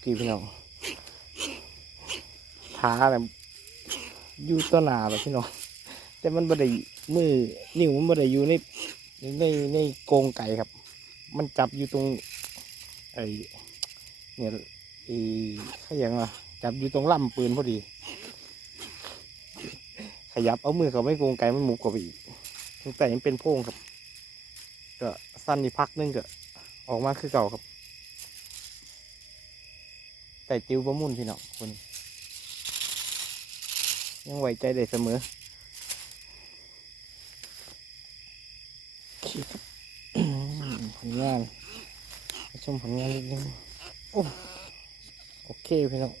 หือกี่พี่น้องท้าแบบอยู่ต้นหนาแบบพี่น้องแต่มันบ่ได้มือนิ้วมันบ่ได้อยู่ในในในกรงไก่ครับ มันจับอยู่ตรงไอ้เนี่ยไอ้ขาอย่างว่าจับอยู่ตรงลำปืนพอดี ขยับเอามือเขาไม่กรงไก่มันหมุกกว่าอีกตั้งแต่ยังเป็นโพรงครับ ก็สั้นอีกพักนึงก็ออกมาคือเก่าครับ แต่ติวประมุ่นพี่น้องคนยังไว้ใจได้เสมอผลงานชมผลงานนิดนึงโอ้โอเคพี่น้อง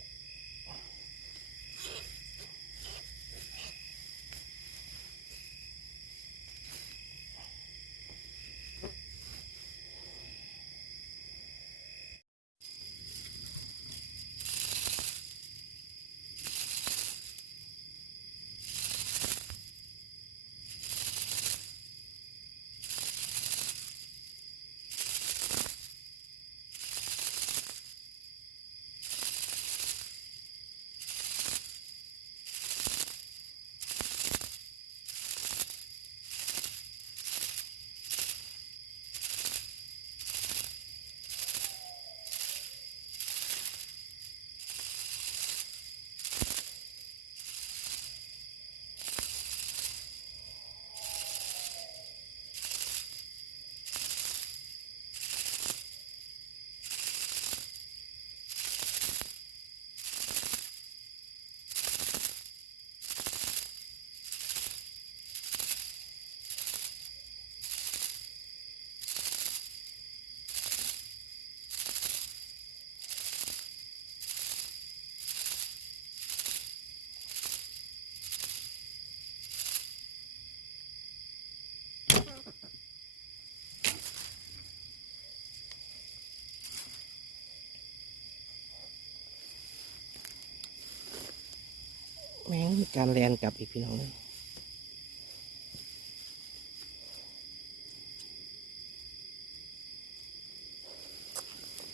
แม่งมีการแลนกลับอีกพี่น้องเลย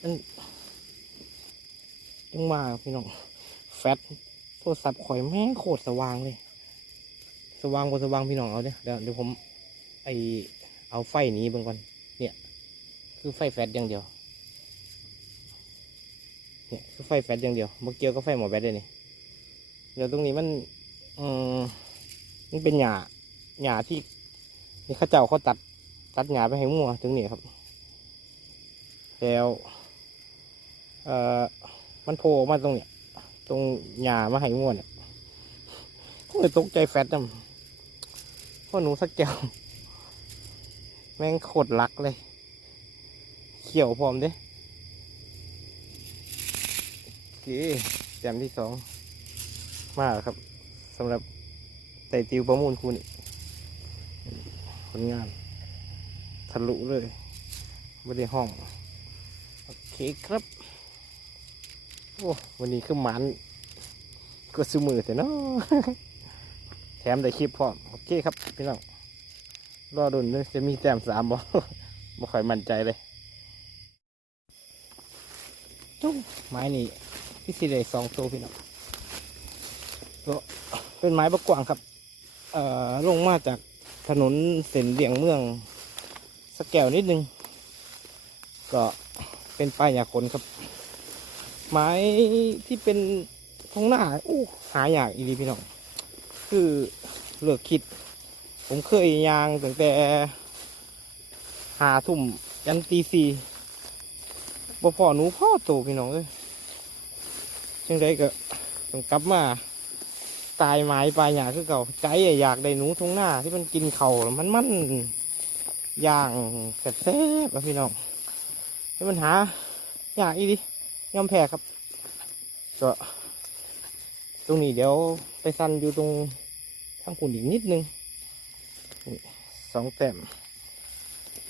มันจังมาพี่น้อง แฟตโทรศัพท์ข่อยแม่งโคตรสว่างเลย สว่างกว่าสว่างพี่น้องเอาเนี่ยเดี๋ยวเดี๋ยวผมไอเอาไฟหนี้เบิ่งก่อนเนี่ย คือไฟแฟตอย่างเดียว เนี่ยคือไฟแฟตอย่างเดียวเมื่อกี่ยวก็ไฟหมอแบตเลยนี่ เดี๋ยวตรงนี้มันอืมมันเป็นหญ้าหญ้าที่นี่ข้าเจ้าเขาตัด ตัดหญ้าไปให้มั่วถึงนี่ครับ แล้วเอ่อมันโผล่มาตรงเนี้ยตรงหญ้ามาให้มั่วเนี่ยก็เลยตกใจแฟตนะพ่อหนูสักแก้วแม่งโคตรรักเลย เขียวพร้อมเด้โอเคแต้มที่สอง มากครับสำหรับไต่ติวประมูลคูนี่ผลงานทะลุเลยไม่ได้ห้อง โอเคครับ โอ้วันนี้คือหมันก็ซื้อมือแต่เนาะแถมได้คลิปพร้อม โอเคครับ พี่น้องรอดุนจะมีแต้มสามบ่ไม่ค่อยมั่นใจเลยจุ๊บไม้นี่พี่สิได้สองตัวพี่น้อง ก็เป็นไม้ประกวางครับ เอ่อลงมาจากถนนเส้นเลี่ยงเมืองสแกวนิดนึง ก็เป็นป้ายยาคนครับ ไม้ที่เป็นทงหน้าอู้หายากอีดีพี่น้อง คือเลือกคิด ผมเคยยางตั้งแต่หาทุ่มยันตีสี่บ่พอหนูพ่อโตพี่น้องเอ้ยจังไดก็ต้องกลับมา ตายไม้ปลายหยาคือเก่าใจอยากได้หนูทงหน้าที่มันกินเข่ามันมันย่างแซ่บๆพี่น้องให้มันหาอยากอีดิยอมแพ้ครับก็ตรงนี้เดี๋ยวไปสั้นอยู่ตรงทางหุ่นอีกนิดนึงสองแต้ม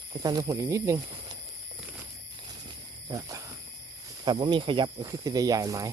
ไปสั้นตรงหุ่นอีกนิดนึงจะแต่ว่ามีขยับคือสิได้ใหญ่ไม้